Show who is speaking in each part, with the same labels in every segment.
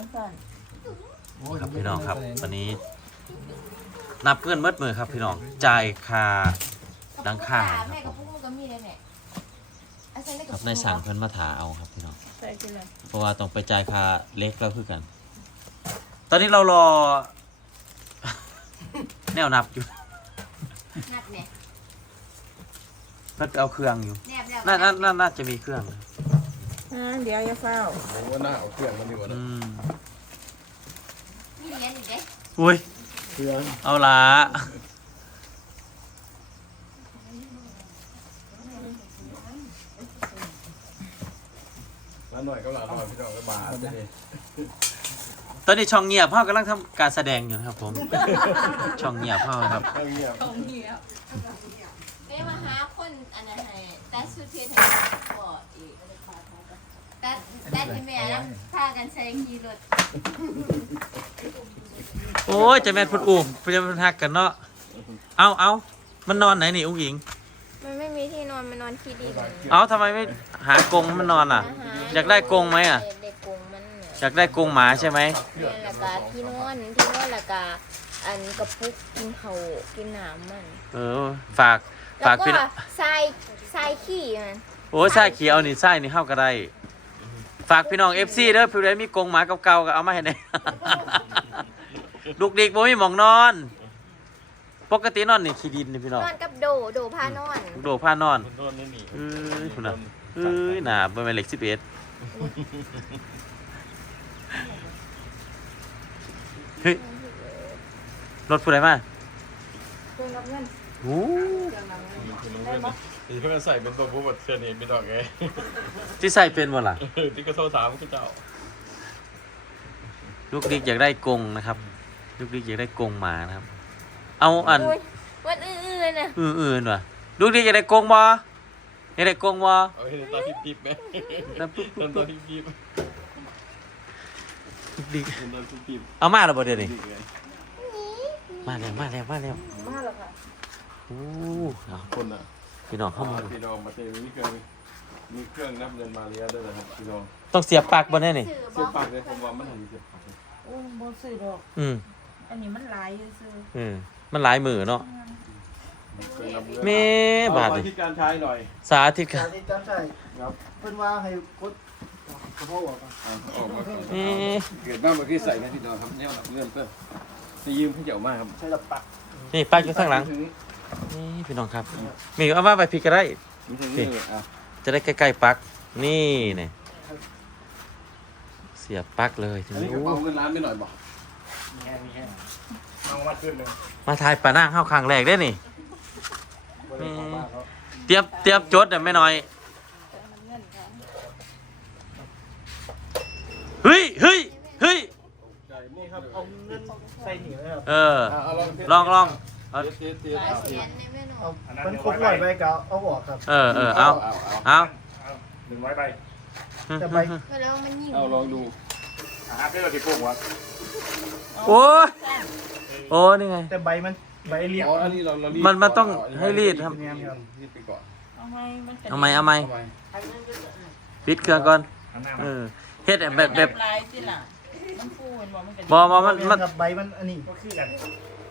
Speaker 1: ครับพี่น้องครับวันนี้นับเงินเมื่อมือครับพี่น้องจ่ายค่าดังค่าครับครับในสั่งเพิ่นมาถาเอาครับพี่น้องเพราะว่าต้องไปจ่ายค่าเล็กแล้วคือกัน ตอนนี้เรารอ แนวนับอยู่นับเนี่ยนับเอาเครื่องอยู่น่าจะมีเครื่อง
Speaker 2: เดี๋ยวอย่าเฝ้า
Speaker 3: ว่าหน้าเอาเครื่องมันดีกว่านะ
Speaker 4: มีเหรียญอีกเด้
Speaker 1: อุ้ยเอาละ
Speaker 3: ร้านหน่อยก็ร้านหน่อยพี่น้องก็บาทเลย
Speaker 1: ตอนนี้ช่องเงียบพ่อกำลังทำการแสดงอยู่นะครับผมช่องเงียบพ่อครับ
Speaker 4: ช่องเงียบได้มาหาคนอันนั้นให้แต่สุดเทียนให้บ่อีกแต่ที่แม่แล้วพากันใช้ขี่รถ
Speaker 1: โอ้ยจะแม่นพุ่นอุ้มจะเป็นหักกันเนาะเอามันนอนไหนนี่อุ้งอิง
Speaker 4: มันไม่มีที่นอนมันนอนขี้ดิน
Speaker 1: เอาทำไมไม่หากรงมันนอนอ่ะอยากได้กรงไหมอ่ะอยากได้กรงหมาใช่ไหม
Speaker 4: เนี่ยแล้วก็ที่นอนแล้วก็อันกระปุกกินเขากินน้ำมัน
Speaker 1: ฝากพี่
Speaker 4: น้องทรายขี้มัน
Speaker 1: โอ้ยทรายขี้เอานี่ทรายนี่เข้าก็ได้ฝากพี่น้อง FC เด้อพี่ใดมีกรงหมาเก่าๆก็เอามาให้ได้ลูกเด็กบ่มีหมองนอนปกตินอนนี่ขี้ดินนี่พี่น้อง
Speaker 4: นอนกับโดพานอน
Speaker 1: พานอนคุณน่ะหน้าบ่แม่นเลข11เฮ้ยรถผู้ใดมา
Speaker 2: เงินกับเงิน
Speaker 1: โอ้
Speaker 3: ที่เพื่อนใส่เป็นตัวผู้บัดเชือนี่เป็นดอกไง
Speaker 1: ที่ใส่เป็นบ่ล่ะ
Speaker 3: ที่ก็โทรถามคุณเจ้า
Speaker 1: ลูกดิกอยากได้กรงนะครับลูกดิกอยากได้กรงหมานะครับเอาอัน
Speaker 4: วันอื่นๆน่ะ
Speaker 1: อื่นๆว่ะลูกดิกอยากได้กรงบ่อยากได้กรงบ่
Speaker 3: เอาให้ตาปิ๊บๆมั้ยตาปิ๊บ
Speaker 1: ลูกดิกเอามาแล้วบ่เดี๋ยวนี้มาแล้ว
Speaker 2: มาแล้วค่ะ
Speaker 1: โอ้
Speaker 3: คนน่ะ
Speaker 1: พี่น้องเข้ามา
Speaker 3: พี่น้องมาเตมีเครื่องนับเงินมาเรียด้วยนะครับพี่น้อง
Speaker 1: ต้องเสียบปลั๊กบ่แน่นี่
Speaker 3: เสียบปลั๊กเลยผมว่ามันหันเสียบปลั๊ก
Speaker 2: โอ้บ่ซื้อดอกอันนี้มันหลายซื้อ
Speaker 1: มันหลายมือเนาะแม่บาด
Speaker 3: สาธิตการใช้หน่อย
Speaker 1: สาธิตการ
Speaker 2: ใช้ครับเพิ่นว่าให้กดกระเพาะออก
Speaker 3: เกิดบ้านเมื่อกี้ใส่นะพี่น้องครับเนี่ยเงื่อนเพิ่มจะยืมพี่เจ้ามากครับ
Speaker 2: ใช้ระปัก
Speaker 1: นี่ปลั๊กอยู่ข้างหลังนี่พี่น้องครับมีเอามาไปพี่ก็ได้จะได้ใกล้ๆปลั๊กนี่เนี่ยเสียบปลั๊กเลย
Speaker 3: ทีนี้กระเป๋าเงินล้านไม่หน่อยบอกเอามาขึ้นเลย
Speaker 1: มาทายปลาหน้าเข้าครั้งแรกได้นี่เตรียมจดแต่ไม่น้อยเฮ้ย
Speaker 2: นี่ครับเอาเงินใส่หนีนะครับ
Speaker 1: ลอง
Speaker 2: มันครบ100ใบก็เอาออกครับ
Speaker 1: เอา
Speaker 3: 100ใบ
Speaker 2: จะใบ
Speaker 4: แล้วมันยิ่ง
Speaker 3: เอาลองดูเพื่อที่พวกวะ
Speaker 1: โอ้นี่ไง
Speaker 2: แต่ใบมันใบเรียบ
Speaker 3: อันนี้เรา
Speaker 1: มันต้องให้รีดครับ
Speaker 3: รีดไปก่อน
Speaker 1: เอาไหมปิดเครื่องก่อนเฮ็ดแบบบอมัน
Speaker 2: ใบมันอันนี้ก็คือกัน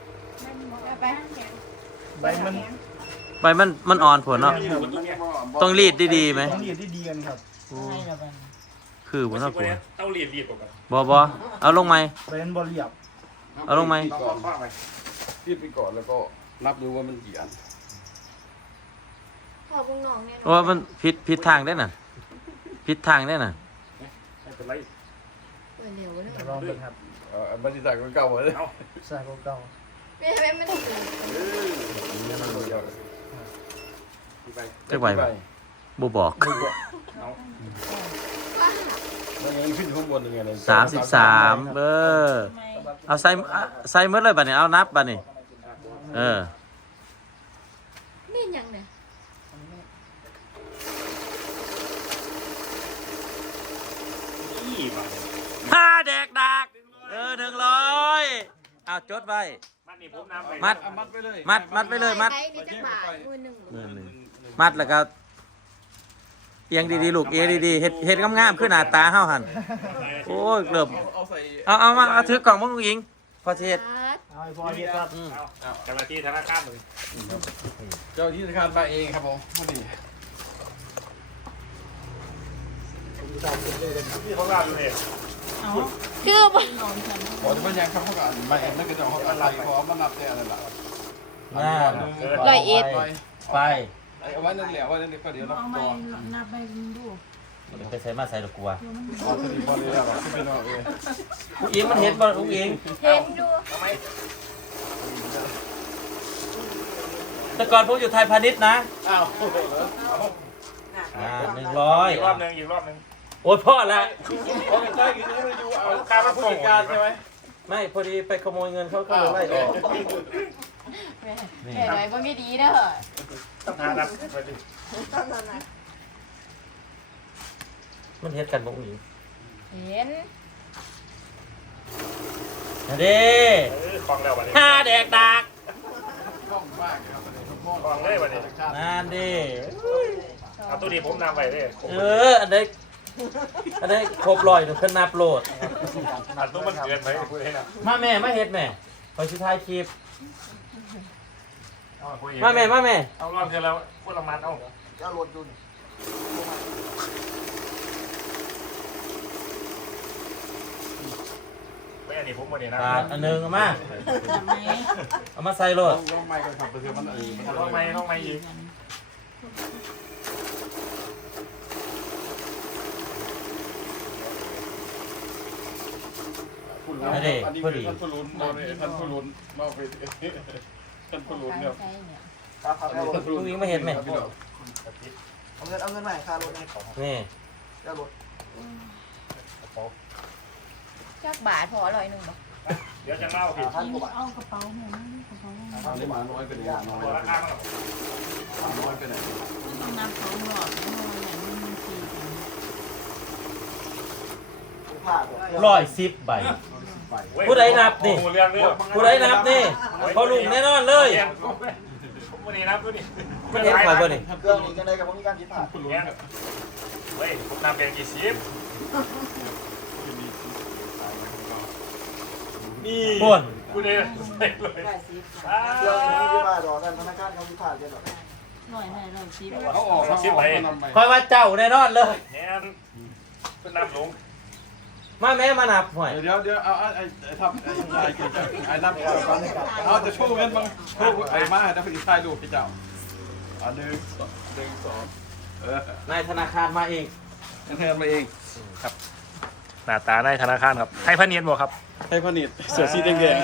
Speaker 2: ใบ
Speaker 1: มันอ่อนผลเนาะต้องรีดดีๆไหม
Speaker 2: ต้องรีดดีๆกันครับ
Speaker 1: คือผมต้องกลัว
Speaker 3: ต้องรีดก่อน
Speaker 1: บอเอาลงไหม
Speaker 2: ใบมันบอเรียบ
Speaker 1: เอาลงไหม
Speaker 3: รีดไปก่อนแล้วก็นับดูว่ามันกี่อัน
Speaker 1: โอ้มันผิดทางได้น่ะผิดทางได้น่ะ
Speaker 3: ไม่เป็นไร
Speaker 2: ลองดูครับ
Speaker 3: มันจะใส่คนเก่าเลย
Speaker 2: ใส่คนเก่า
Speaker 4: ไม่ถูก
Speaker 1: จะไหวบ่บอก33เอาใส่เมื่อเลยบัดนี้เอานับบัดนี้
Speaker 4: นี่ยังเนี่ย
Speaker 1: แดกดัก100เอาจดไว้มัดไปเลยมัดแล้วก็เอียงดีๆลูกเอียงดีๆเฮ็ดงามๆขึ้นหน้าตาเฮาหั่นโอ้ยเริ่ม
Speaker 3: เอาใส่
Speaker 1: เอามาเอาถือกล่องมึงอิงพอสิเฮ็ด
Speaker 2: เอาให้พ่อเฮ็ดครับ
Speaker 5: เจ้าหน้าที่ธนาคารเลย
Speaker 3: เจ้าที่ธนาคารมาเองครับผมพอดี
Speaker 5: ที่เขาว่าเลย
Speaker 4: คือบ่
Speaker 3: ขอจะมายังครับเขาก็อ่านมาเองแล้วก็จะเขาอะไรพอมานับได้อะไรล่ะ
Speaker 1: น่า
Speaker 4: ร้อยเอ็ด
Speaker 1: ไป
Speaker 3: เอาไว้นั่นแหละไว้นั่นก็เดี๋ยวนับต่อ
Speaker 6: นับไปดู
Speaker 1: ไปใส่มาใส่ดอกกัว
Speaker 3: พอจะดีพอเลยแล้วที่เป็นเอาเอง
Speaker 1: ลูกอิงมันเห็นบ่ลูกอิง
Speaker 4: เห็นอยู่
Speaker 1: แต่ก่อนผมอยู่ไทยพาณิชย์นะ
Speaker 3: อ้าว
Speaker 1: 100
Speaker 5: อีกรอบหนึ่งอีกรอบหนึ่ง
Speaker 1: โอ้ยพ่อละ
Speaker 3: พอใกล้กินให้ดูเอาค่าผู้จัดการใช่ไหม
Speaker 1: ไม่พอดีไปขโมยเงินเขาก็เลยไล่ออก
Speaker 4: แม่หน่อยบ่มีดีเด้อ
Speaker 5: ต้องหานับไปดิ
Speaker 1: มันเฮ็ดกันบ่อุ้งอิง
Speaker 4: เห็น
Speaker 1: นะเด้
Speaker 5: คลองแล้ววันนี้
Speaker 1: ห้าแดกดาก
Speaker 3: กล้องมากครับ
Speaker 5: คลองเลยวันนี้
Speaker 1: นั่นเด้
Speaker 5: เอาตัวนี้ผมนำไปเลย
Speaker 1: อันนี้ครบร้อยหนูเพิ่นนับโหลด
Speaker 5: อันตัวมันเกินไปพูดให้นะ
Speaker 1: มาแม่มาเฮ็ดแม่คอยสิถ่ายคลิป
Speaker 5: เอาคุย
Speaker 1: มาแม่
Speaker 5: เอารอบเธอแล้วพูดละมันเอา
Speaker 2: เจ้ารถดุน
Speaker 5: ไม่อันนี้ผมวันนี้นะ
Speaker 1: ขาดอันหนึงเอามา
Speaker 6: ทำไม
Speaker 1: เอามาใส่โหลด
Speaker 3: ต้องไม่กันครับไปเถอะมันเอง
Speaker 5: ห้องไม่อีก
Speaker 1: นะเด้พอดี
Speaker 3: ท่านผู้ลุ้นท่านผู้ลุ้นมาไปท่านผู้ลุ้นครับ
Speaker 4: ใช่เนี่ย
Speaker 2: ครับครับเอา
Speaker 1: ลูกอิงมาเฮ็ดแม่
Speaker 2: เงินมาให้ค่ารถนี่
Speaker 1: นี่
Speaker 2: เจ้ารถ
Speaker 4: จักบาทพอ100นึงบ่
Speaker 5: เดี๋ยวจะเล่าผิด
Speaker 2: 1,000 กว่าบาท
Speaker 6: เอากระเป๋าหน่อยนะกระเป๋าหน่อย
Speaker 3: เอาได้มาน้อยไปเลยน้อย
Speaker 5: ตัวละข้าง
Speaker 3: น้อยไปไหน
Speaker 6: ต้องนับสองหลอดนะหน่อยอย่างนี้มันสี่กัน
Speaker 2: ผ้าก่อน
Speaker 1: 110ใบ ผู้ใดนับนี่
Speaker 5: เรื่องเรื่อง
Speaker 1: ผู้ใดนับนี่พอลุงแน่นอนเลย
Speaker 5: วันนี้นับตัวนี้
Speaker 1: มันเห็นข่อยบ่นี่
Speaker 2: เครื่องนี้ก็ได้กับผมมีการผิดพลาด
Speaker 3: ผู้ลุ้นครับ
Speaker 5: เฮ้ยผมนับเป็นกี่สิบนี่
Speaker 1: ป่วน
Speaker 5: กูเนี่ยใส่เลย
Speaker 2: เครื่องนี้มีผิดพลาดดอกกันธนาคารเขาผิดพลาดกันหรอก
Speaker 6: หน่อยหน่อยหน่อยสิ
Speaker 3: เขาออกเขานำไป
Speaker 1: คอยว่าเจ้าแน่นอนเลย
Speaker 5: แทนเป็นนับลง
Speaker 1: มาแม่มานับหน่อย
Speaker 3: เดี๋ยวเอาไอ้ทับไอ้นับเอาจะโชว์เงินบ้างโชว์ไอ้มาให้นับไปอีกท้ายลูกพี่เจ้าอันหนึ่งสอง
Speaker 1: นายธนาคารมาเอง
Speaker 3: เงินมาเอง
Speaker 5: หน้าตาในธนาคารครับไทยพาณิชย์บ่ครับ
Speaker 3: ให้ผลิตเสือสีแดง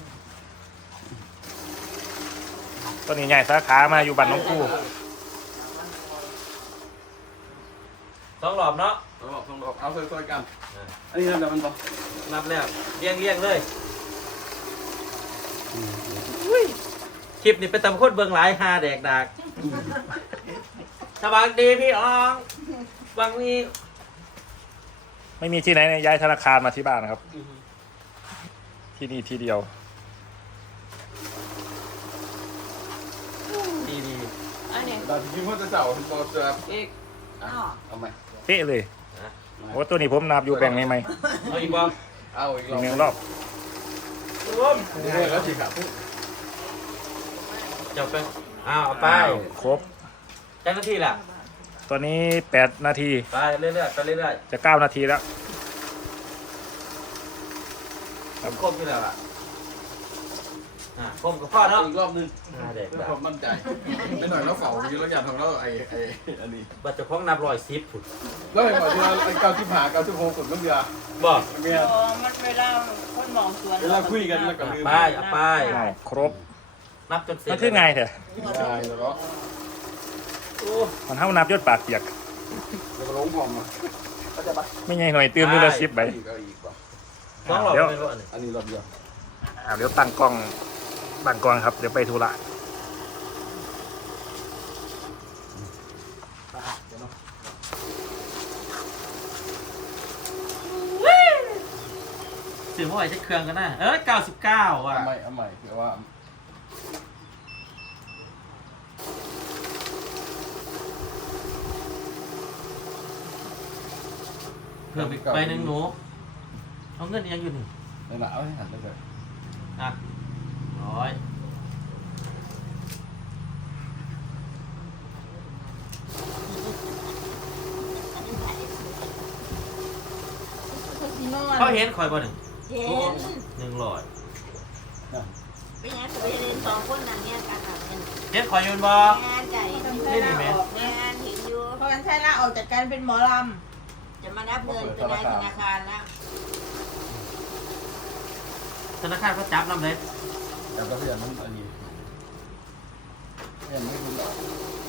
Speaker 5: ตัวนี้ใหญ่สาขามาอยู่บ้านน้องคู่
Speaker 1: ต้องหลอบเนาะ
Speaker 3: ต้องบอกเอาซอยๆกันอันนี้นั่นแหละมันบอก
Speaker 1: นับแล้วเรียงเลยคลิปนี้เป็นตำโคตรเบิงหลาย5แดกดากสวัสดีพี่อ๋องวังนี้
Speaker 5: ไม่มีที่ไหนย้ายธนาคารมาที่บ้านนะครับ ที่นี่ที่เดียว
Speaker 1: ดี
Speaker 4: อันนี้
Speaker 3: แต่จริงๆว่าจะเจ้าบอกจะ
Speaker 1: อีก
Speaker 3: เอาไหม
Speaker 5: เป๊ะเลยโอ้ตัวนี้ผมนับอยู่แบ่งในไหม
Speaker 1: เอาอีกบ่
Speaker 3: เอาอีก
Speaker 5: อีกหนึ่งรอบ
Speaker 3: แล้วสิครับ
Speaker 1: เจ้าไปเอาไป
Speaker 5: ครบ
Speaker 1: เจ้าหน้าที่ล่ะ
Speaker 5: ตัวนี้8 นาที
Speaker 1: ไปเรื่อยๆไปเรื่อย
Speaker 5: จะ9 นาทีแล้ว
Speaker 1: ๆคมอยู่แล้วอ่ะคมกับพ่อเนาะ
Speaker 3: อีกรอบนึง
Speaker 1: 5แดก
Speaker 3: เพื่อ
Speaker 1: ดา
Speaker 3: ควาก มมั่นใจไม่หน่อยแล้วเฝ้าอยู่แล้วอยากทำแล้วไอ้อันนี้
Speaker 1: บัตรเจ้าของนับ110พุ่น
Speaker 3: แล้วเห็นบอกที่ว่าไอ้95 96สุดน้ำเดือ
Speaker 1: บ่
Speaker 3: เมีย
Speaker 6: โอ้มันเวลาคนมองสวน
Speaker 3: เวลาคุยกันแล้วก็ลืม
Speaker 1: ไปเอาไป
Speaker 5: ครบ
Speaker 1: นับจนเสร็จ
Speaker 5: มันคือไงเถอะ
Speaker 3: ได้แล้วเนาะ
Speaker 1: โอ้
Speaker 5: มันเท่านับยอดปากเปียก
Speaker 3: แล้วก็ลงพร้อม
Speaker 2: เข้าใจปะ
Speaker 5: ไม่ไงหน่อยเติมด้วยละ10 ใบ
Speaker 3: อีกเอาอีกป่ะ
Speaker 1: ต้องหลอกไม่รู้อันนี้
Speaker 3: อันนี้รอบเดียว
Speaker 5: เดี๋ยวตั้งกล้องครับ เดี๋ยวไปธุระ
Speaker 1: สื่อเมื่อไหร่จะเครื่องกันนะ99ว่ะ
Speaker 3: เอาใหม่เผื่อว่า
Speaker 1: เพิ่มอีกใบหนึ่งหนูเอาเงินยังอยู่นี่
Speaker 3: นี่แหละเอาให้หันไปเลย
Speaker 1: อ่ะร้อย เขาเห็นคอยบ่หนึ่ง
Speaker 4: เห็น
Speaker 1: 100
Speaker 4: เป็นยังจะไปเรียนสองคนนั่นเนี่ยกันแบบนี้
Speaker 1: เห็นคอยยืนบ่
Speaker 4: งานใหญ่
Speaker 1: นี่ดีไหม
Speaker 4: งานเห็นอยู่
Speaker 6: เพราะกันใช่ละออกจากการเป็นหมอล
Speaker 4: จะมานับเงินเป็นนายธนาคารแล้ว
Speaker 1: ธนาคารเขาจับนำเลย
Speaker 3: แต่ก็เพื่อนมันอันนี้เพื่อนไม่รู้หรอก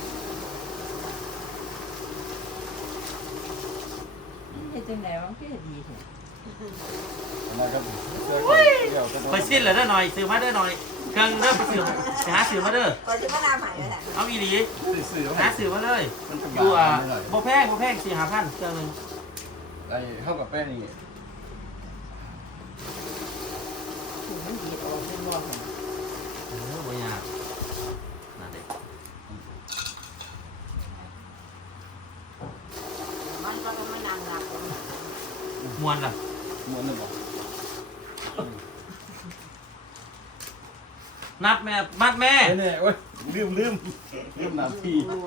Speaker 6: ำให้จังไหนวะพี่ดีเถอะ
Speaker 3: อันนั้นก็เสื้อเกี่ยวกับ
Speaker 1: คอยสิ้นเหลือได้หน่อยซื้อมาได้หน่อยเครื่องเริ่มไปซื้อไปหาซื้อมาเด้อ
Speaker 4: ก่อนจะมานาหายเลยแหละ
Speaker 1: เอาอีหลี
Speaker 3: สื่อ
Speaker 1: หาซื้อมาเลย
Speaker 3: มันเป็น
Speaker 1: อยู่อ่ะ
Speaker 3: หน่อย
Speaker 1: บ่แพง4-5,000เครื่องนึง
Speaker 3: ไอ้เข้ากับแป้งนี่
Speaker 6: ถูกมันดีออกเป็นบ่อของ
Speaker 1: บ่ยากนั่นเด็ก
Speaker 4: มันก็เป็นมานางหลับ
Speaker 1: มวนล่ะ
Speaker 3: ม้วนเลยบอก
Speaker 1: นับแม่มัดแม่
Speaker 3: เนี่ยเว้ยลืมนาที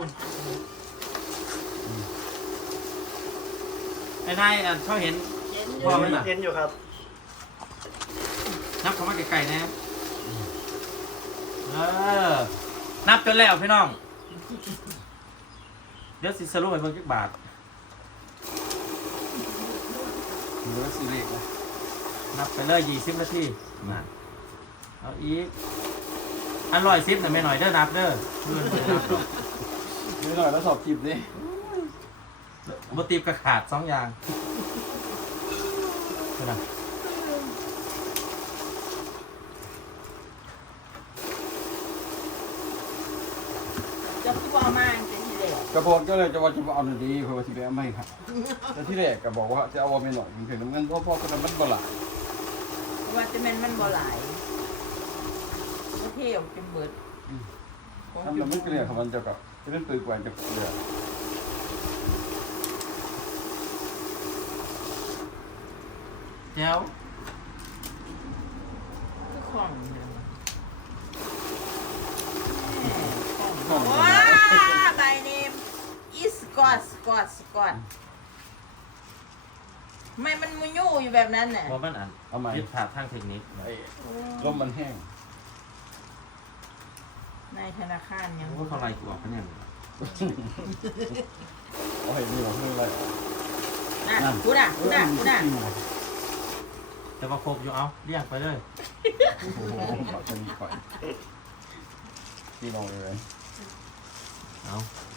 Speaker 1: ไอ้นายเขาเห็น
Speaker 4: เย็น
Speaker 1: พ่อไหมล่ะ
Speaker 2: เย็นอยู่ครับ
Speaker 1: นับเข้ามาไกลๆนะนับจนแล้วพี่น้อง เดี๋ยวสิสรุปให้เบิ่งจักบาท
Speaker 3: หรือว่าสีเล็กนะ
Speaker 1: นับไปเลย20 นาทีมาเอาอีกอัน110น่ะไม่หน่อยเด้อนับเด้อเพื่อนบ่ได้นับดอก
Speaker 3: นิดหน่อยแล้วสอบจีบดิ
Speaker 1: บ่ตีบกระขาด2อย่างเท่านั้น
Speaker 6: จะพูดว่ามาเป็นทีเดียว
Speaker 3: กระโปรงก็เลยจะว่าจะเอาหนึ่งดีเพราะว่าที่แรกไม่ครับแต่ที่แรกก็บอกว่าจะเอาไม่หน่อยถึงน้ำเงินพ่อก็มันบ่หลาย
Speaker 6: เพราะว่าจะมันบ่หลายโอเคออกเป็นเบิด
Speaker 3: ทำแล้วมันเกลี่ยของมันจะกับจะเป็นปืนกว่าจะเกลี่ย
Speaker 1: แจ๋ว
Speaker 6: คือของเนี่ย
Speaker 3: ข้อมูล
Speaker 6: ว้าใบเนมอีสกอตไม่มันมุยู่อยู่แบบนั้นน่ะ
Speaker 1: บ่มันอัน
Speaker 3: เอาใหม่
Speaker 1: ผิดพลาดทางเทคนิค
Speaker 3: ไอ้ลมมันแห้ง
Speaker 6: ในธนาคารยัง
Speaker 1: โอ้เขาไล่กูออกปะเนี่ย
Speaker 3: เอาให้ดีกว่าเรื่องอะไร
Speaker 6: น่ะกูน่ะ
Speaker 1: แต่ว่าครบอยู่เอาเรียกไปเลย
Speaker 3: โอ้โหขอจะมีก่อนที่ลองเลย
Speaker 1: เอา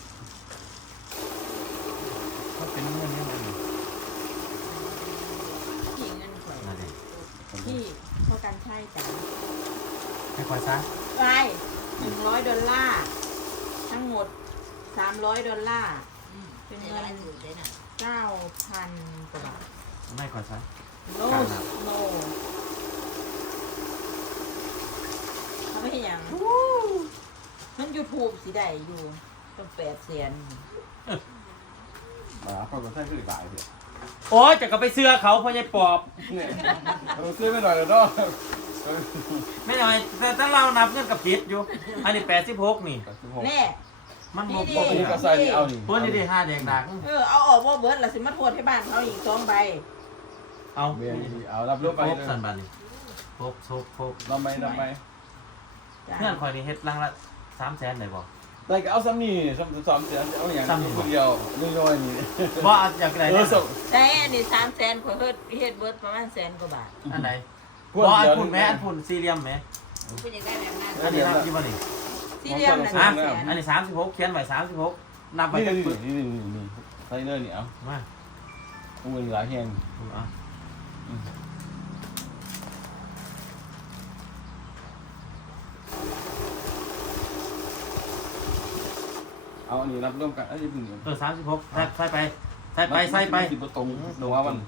Speaker 1: เขาเป็นเงินยังไง
Speaker 6: พี่เงินข่อย
Speaker 1: นั่นเอง
Speaker 6: พี่เพราะการใช้จ้ะ
Speaker 1: ให้คอยซะ
Speaker 6: ไป$100ทั้งหมด$300เป็น
Speaker 4: เงิ
Speaker 6: เงิน
Speaker 4: นอยู่เลยนะ
Speaker 6: 9,000 กว่าบาท
Speaker 1: ไม่คอยซะ
Speaker 6: โนเขาไม่เห็นอย่างมันYouTube สิได้อยู่ต้อง800,000
Speaker 3: หมาเขาก็ใช้คือหลายเดียว
Speaker 1: โอ้ยจะก็ไปเสื้อเขาเพราะยายปอบ
Speaker 3: เนี่ยเราซื้อไม่หน่อยแล้วเนาะ
Speaker 1: ไม่หน่อยแต่ถ้าเรานับเงินกับผิดอยู่ อันนี้86นี่
Speaker 6: แน่
Speaker 1: มันบ่
Speaker 6: นี่
Speaker 1: บ่
Speaker 3: อันนี้ก็ใส่เอานี่
Speaker 1: พวกนี้ได้5แดงดัก
Speaker 6: เอาออกว่าเบิร์ดแล้วสิมาโทษให้บ้านเขาอีก2 ใบ
Speaker 1: เอา
Speaker 3: เบียร์ดีเอารับรูปไป
Speaker 1: ครบ
Speaker 3: เลย
Speaker 1: สันบันนี่ครบครบ
Speaker 3: ทำไม
Speaker 1: เพื่อนคอยนี่เฮ็ดลังละ300,000ได้บ่
Speaker 3: ได้ก็เอาซ้ำนี่ซ้ำเสียเอาอย่างคนเดียวน้อยนี่
Speaker 1: บ่เอาอยากได้
Speaker 3: ส่ง
Speaker 6: แต่อันนี้300,000ข่อยเฮ็ดเบิร์ดประมาณ100,000 กว่าบาท
Speaker 1: อันไหนบ่อันพุ่นแม่อันพุ่นสี่เหลี่ยมแม่
Speaker 4: คุณอยากได้แบบนั้น
Speaker 1: อันนี้นับอยู่บ่นี่
Speaker 6: สี่เหลี่ยมน่ะ
Speaker 1: อ่ะ
Speaker 6: 300,000
Speaker 1: อันนี้36เขียนไว้36นับไว้
Speaker 3: นี่
Speaker 1: เป็น
Speaker 3: นี่
Speaker 1: ปึก
Speaker 3: นี่ไซเนอร์นี่เอา
Speaker 1: มา
Speaker 3: เงินหลายแห่ง
Speaker 1: เอา
Speaker 3: เอาอันนี้รับร่วมกันอันนี้เป็น
Speaker 1: 36ใส่ไปใส่ไป
Speaker 3: สิบตรงดูว่ามัน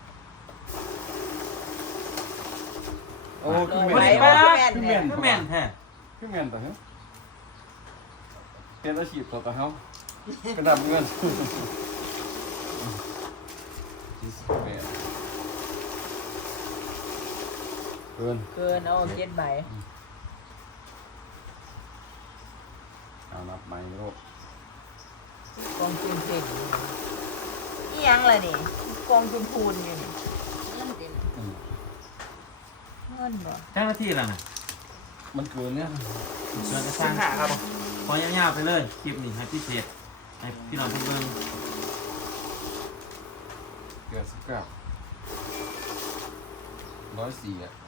Speaker 3: โอ้ขึ้น
Speaker 1: บ่
Speaker 3: แม่
Speaker 1: ได้
Speaker 3: น
Speaker 1: ป้า
Speaker 3: ขึ้นแม่น
Speaker 1: คือแม่นแท้
Speaker 3: ขึ้นแม่นต่อเฮ้ยเป็นอาชีพต่อเขากระดับเงิน 48เกิน
Speaker 6: เกินเอา7ใบ
Speaker 3: เอานับใหม่โลก
Speaker 6: กองทุนเก่งนี่ยังล่ะนี่กองทุนพูนอยู่นี่
Speaker 4: เงินเต็ม
Speaker 6: เงินบ่
Speaker 1: เจ้าหน้าที่ล่ะนะ
Speaker 3: มันเกินเนี่ย
Speaker 1: เชิญจะสร้างครับขอยาวๆไปเลยคลิปนี้ให้พิเศษให้พี่น้องเพิ่นเบิ่ง
Speaker 3: เกิน19 104อ่ะ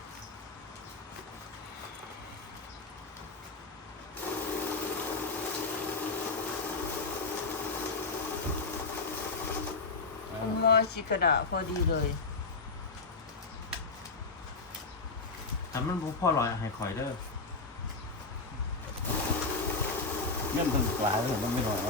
Speaker 6: มอชิกระดาพอดีเลย
Speaker 1: แต่มันบ่พอร้อยให้ข่อยเด้อ
Speaker 3: เงินมันหลายแล้วมันไม่น้อยแล้ว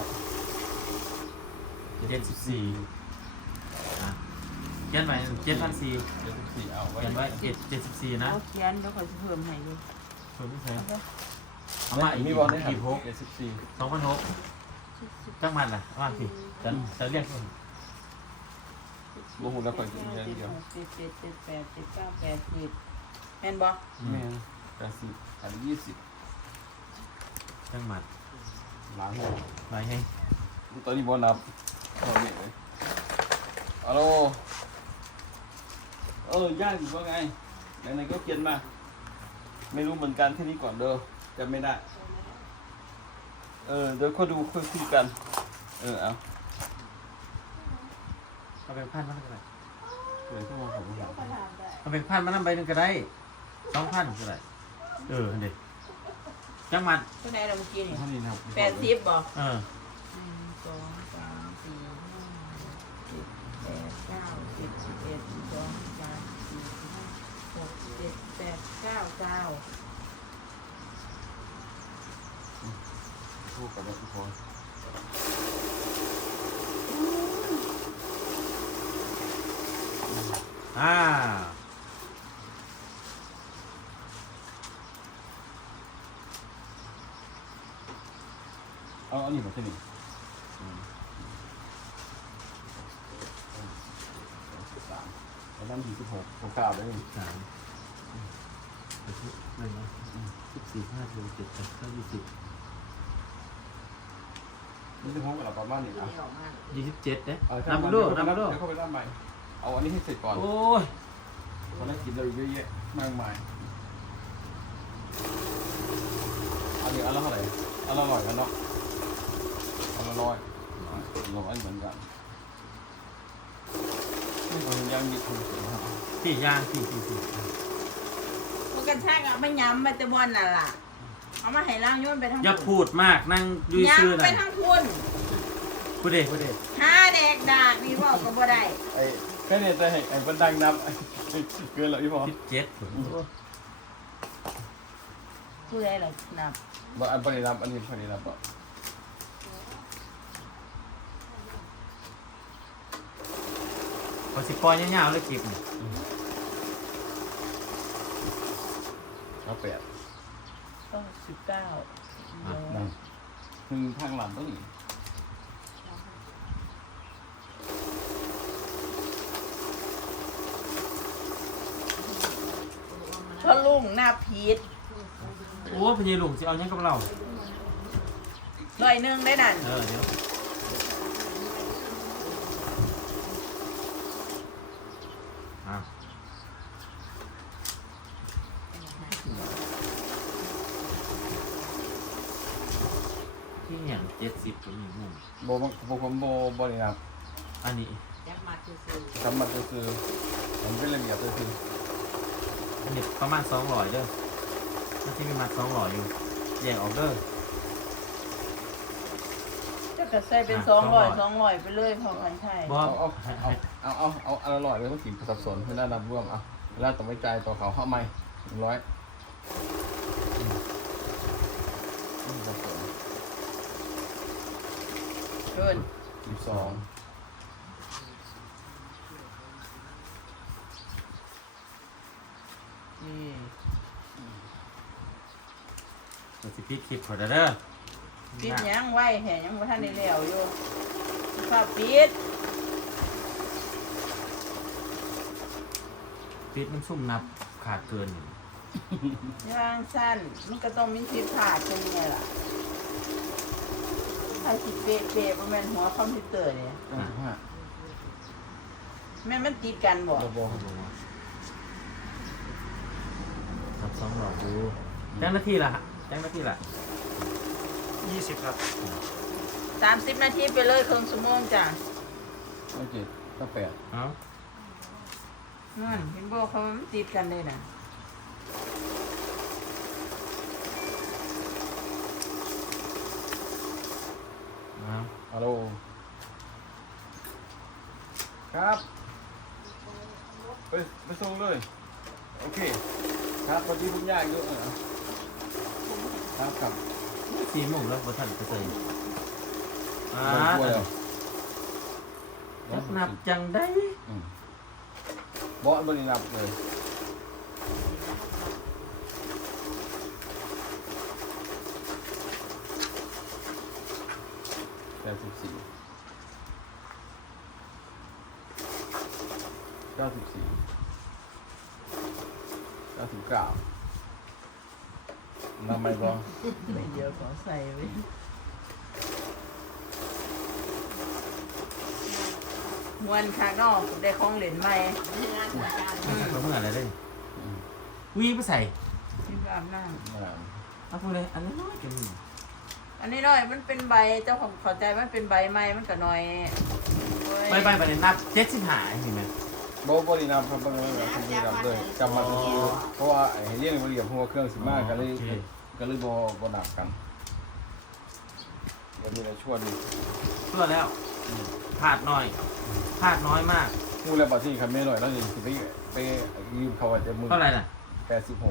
Speaker 1: 74อ่ะเขียนไว้7,400
Speaker 3: 74เอาไว้
Speaker 1: เขียนไว้74นะ
Speaker 6: เอาเขียนเดี๋ยวข่อยสิเพิ่มให้ดู
Speaker 1: ส่วนที่ใช้เอามาอีก
Speaker 3: มีบอลได้ครับ
Speaker 1: 26 2,600จังมันล่ะว่าสิจะเรียก
Speaker 3: บ่ฮู้แล้วค่อยสิเรียนเดียว
Speaker 6: 7 8 7 9 8 10แม่นบ่
Speaker 3: แม่น80อันนี้20
Speaker 1: จังมัน
Speaker 3: ล้าน
Speaker 1: หลายให้
Speaker 3: ตอนนี้บ่นับเอาเนี่ยเลยฮัลโหลย่างอยู่ว่าไงไหนๆก็เขียนมา ไม่รู้เหมือนกันแค่นี้ก่อนเด้อจำไม่ได้เดี๋ยวค่อยดูค่อยคุยกันเอา
Speaker 1: เอาแบ่งพันมาก็ได้
Speaker 3: เหมือนที่ว่าผมอยาก
Speaker 1: เอาแบ่งพันมานำใบหนึงก็ได้2,000ก็ได้อันนี้จังมัน
Speaker 6: เท่าไหร่ล่ะเมื่อกี้นี่
Speaker 3: เท่านี้นะครับ
Speaker 6: 80บ่
Speaker 1: เออ
Speaker 6: 1 2 3 4 5 7 8 9 10 11 12 13 14 15 16 17 18 19
Speaker 3: พูดกับทุกคน
Speaker 1: อ่า
Speaker 3: เอาอันนี้มาที่นี่แล้วนั่น26 69ได้
Speaker 1: 3 14 15 16 17 18 19
Speaker 3: 26กับประมาณนี้อ่ะ
Speaker 1: 20 27เด้
Speaker 3: นั
Speaker 1: นับดูนับดู
Speaker 3: เดี๋ยวเข้าไปนับใหม่เอาอันนี้ให้เสร็จก่อน
Speaker 1: โอ้ย
Speaker 3: ตอนแรกกินเราเยอะแยะมากมายอันนี้อันละเท่าไหร่อันละ100กันเนาะอันละ100เหมือนกันนี่ผมยังมีคนเสียครับ
Speaker 1: ที่ย่างที่
Speaker 6: มันกันชากเอาไปย้ำไปแต่บอนน่ะล่ะเอามาให้ล่างโยนไปทั้ง
Speaker 1: อย่าพูดมากนั่งดูซื่อ
Speaker 6: ย้ำ
Speaker 1: น่ะ
Speaker 6: ไปทั้งคุณ
Speaker 1: พูดเด้
Speaker 6: หาแดกดากนี่บอกก็บ่ได้
Speaker 3: ไอ้แค่นี้จะให้ไอ้บันดังนับเกินแล้วพี่พอ
Speaker 1: 17
Speaker 6: ผู้ใดล่ะนับ
Speaker 3: บ่อันพอดีนับอันนี้พอดีนับอ่ะ
Speaker 1: พอสิปล่อยยาวๆเลยคลิปนี่
Speaker 3: เอา8
Speaker 6: ก็19
Speaker 3: ได้ทางหลังต้องหนี
Speaker 6: พอลุงหน้าพีด
Speaker 1: โอ้พญาลุงสิเอาหยังกับเรา
Speaker 6: 100ได้นั่น
Speaker 1: เดี๋ยวอ่ะที่อย่าง70ก็มีมุม
Speaker 3: ผมบ่ได้นับ
Speaker 1: อันนี้
Speaker 3: ทำมันก็คือมันเป็นระเบียบก็คือ
Speaker 1: อันนี้ประมาณ200เด้อมันที่มีมา200อยู่แยกออกเด้อ
Speaker 6: จะก็ใส่เป็น200ไปเลยพอกันใช่
Speaker 1: บอ
Speaker 3: เอาอร่อยเลยต้องกินสับสนเวลานับรวมเอาเวลาต้องไปจ่ายต่อเขาเข้าไม่100สับสน
Speaker 6: เกิน
Speaker 3: 12
Speaker 1: มันสิพี่คลิปขอเด้อ
Speaker 6: ปิดยังไว้แห่ยังบ่ทันได้แล้วอยู่ฝากปิด
Speaker 1: ปิดมันซุ่มนับขาดเกิน
Speaker 6: ย่างสั้นมันก็ต้องมีสิทธิ์ขาดเป็นไงล่ะถ้าสิเป๊ะๆประมาณหัวคอมพิวเตอร์เนี่ย แม่มันติดกันบ่
Speaker 1: นับสองหลอกดูแจ้งหน้าที่ละแจ้งหน้าที่ละ
Speaker 2: 20ครับ
Speaker 6: 30 นาทีไปเลยครึ่งชั่วโมงจ้ะ
Speaker 3: โอเคก็แปด
Speaker 1: เอ้า
Speaker 6: นั่นเห็นบ่เขามันติดกันเลยนะ
Speaker 1: เอ้า
Speaker 3: ฮัลโหลครับไปส่งเลยโอเคครับพอดีผมยากเยอะครับครับ
Speaker 1: 4 โมงแล้วพอท่านไปใส่นับจังได้
Speaker 3: บอสบริณับเลย84 99นำไม่บ้าง
Speaker 6: ไม่เดียวขอใส่ไว้มวนข้างนอกได้ของเหรียญใหม่
Speaker 1: เขาเมื่ออะไรได้วีไปใส่
Speaker 6: ที่อาบน้
Speaker 1: เอาพูดเลยอันนี้น้อยจัง
Speaker 6: ำอันนี้น้อยมันเป็นใบเจ้าของเข้าใจมันเป็นใบใหม่มันก็น้อยโอ้ย
Speaker 1: ไปนับ75เห็นไหม
Speaker 3: บริณับครับบริณับเลยจำมาเพราะว่าให้เรียนบริณับเพราะว่าเครื่องสิมากก็เลยบหนักกันวันนี้เราช่วยดู
Speaker 1: เพื่อแล้วพลาดน้อยมาก
Speaker 3: พูดแล้วบัดที่คำไม่หน่อยแล้วนี่สิไปยืมเขาอาจจะมือ
Speaker 1: เท่าไหร่น่ะ
Speaker 3: 86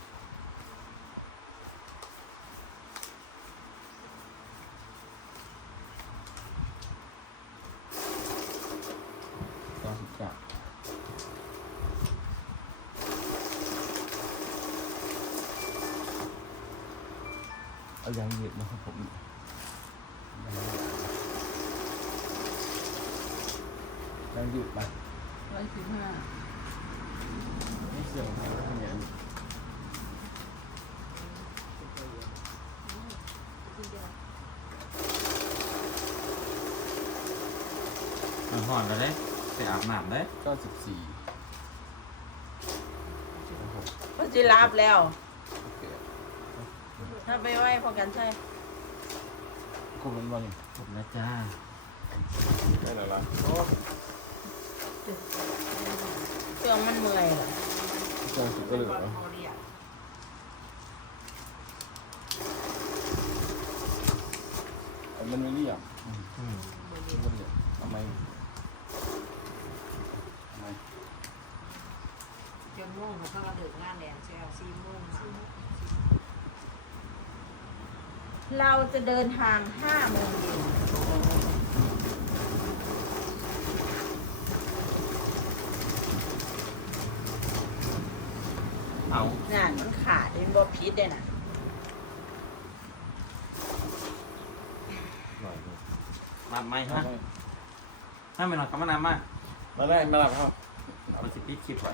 Speaker 3: เอายางเหยียบนะครับผมยางยืดไป
Speaker 6: 115
Speaker 3: ไม่เสื่อมครับอย่างนี้
Speaker 1: มันห่อนแล้วเด้ไปอาบน้ำเด้
Speaker 3: 94
Speaker 6: ก็จะรับแล้ว
Speaker 3: โอเค
Speaker 6: ถ้าไปไหว้พอกันใช่
Speaker 3: คุณมันวันนี้
Speaker 1: จบแล้วจ้า
Speaker 3: ได้แล้วล่ะ
Speaker 6: เครื่องมันเมื่อยเหรอ
Speaker 3: เจอสุดก็เหลือมันไม่เรียบมันเรียบทำไม
Speaker 7: จนม่วงเขาก็เลิกงานแล้วใช่ไหม4 โมง
Speaker 6: เราจะเดินทาง5 โมงเย็น
Speaker 1: เอา
Speaker 6: งานมันขาดเป็นบ่พิษเลยนะ
Speaker 1: มาไหมฮะถ้าไม่นอนก็มาน้ำมา
Speaker 3: มาได้มาหลับครับ
Speaker 1: เอาสิปิดคลิปไว้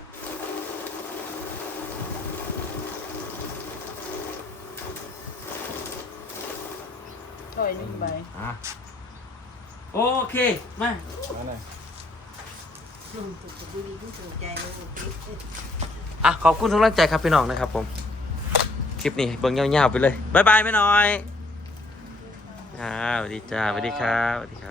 Speaker 6: ต่อยหนึ่งใบ
Speaker 1: โอเคมา
Speaker 3: มาไหน
Speaker 7: ลุงถูกบุรีผู้สนใจเลย
Speaker 1: ขอบคุณทุกกำลังใจครับพี่น้องนะครับผมคลิปนี้เบิ่งยาวๆไปเลยบ๊ายบายแม่น้อยสวัสดีจ้าสวัสดีครับ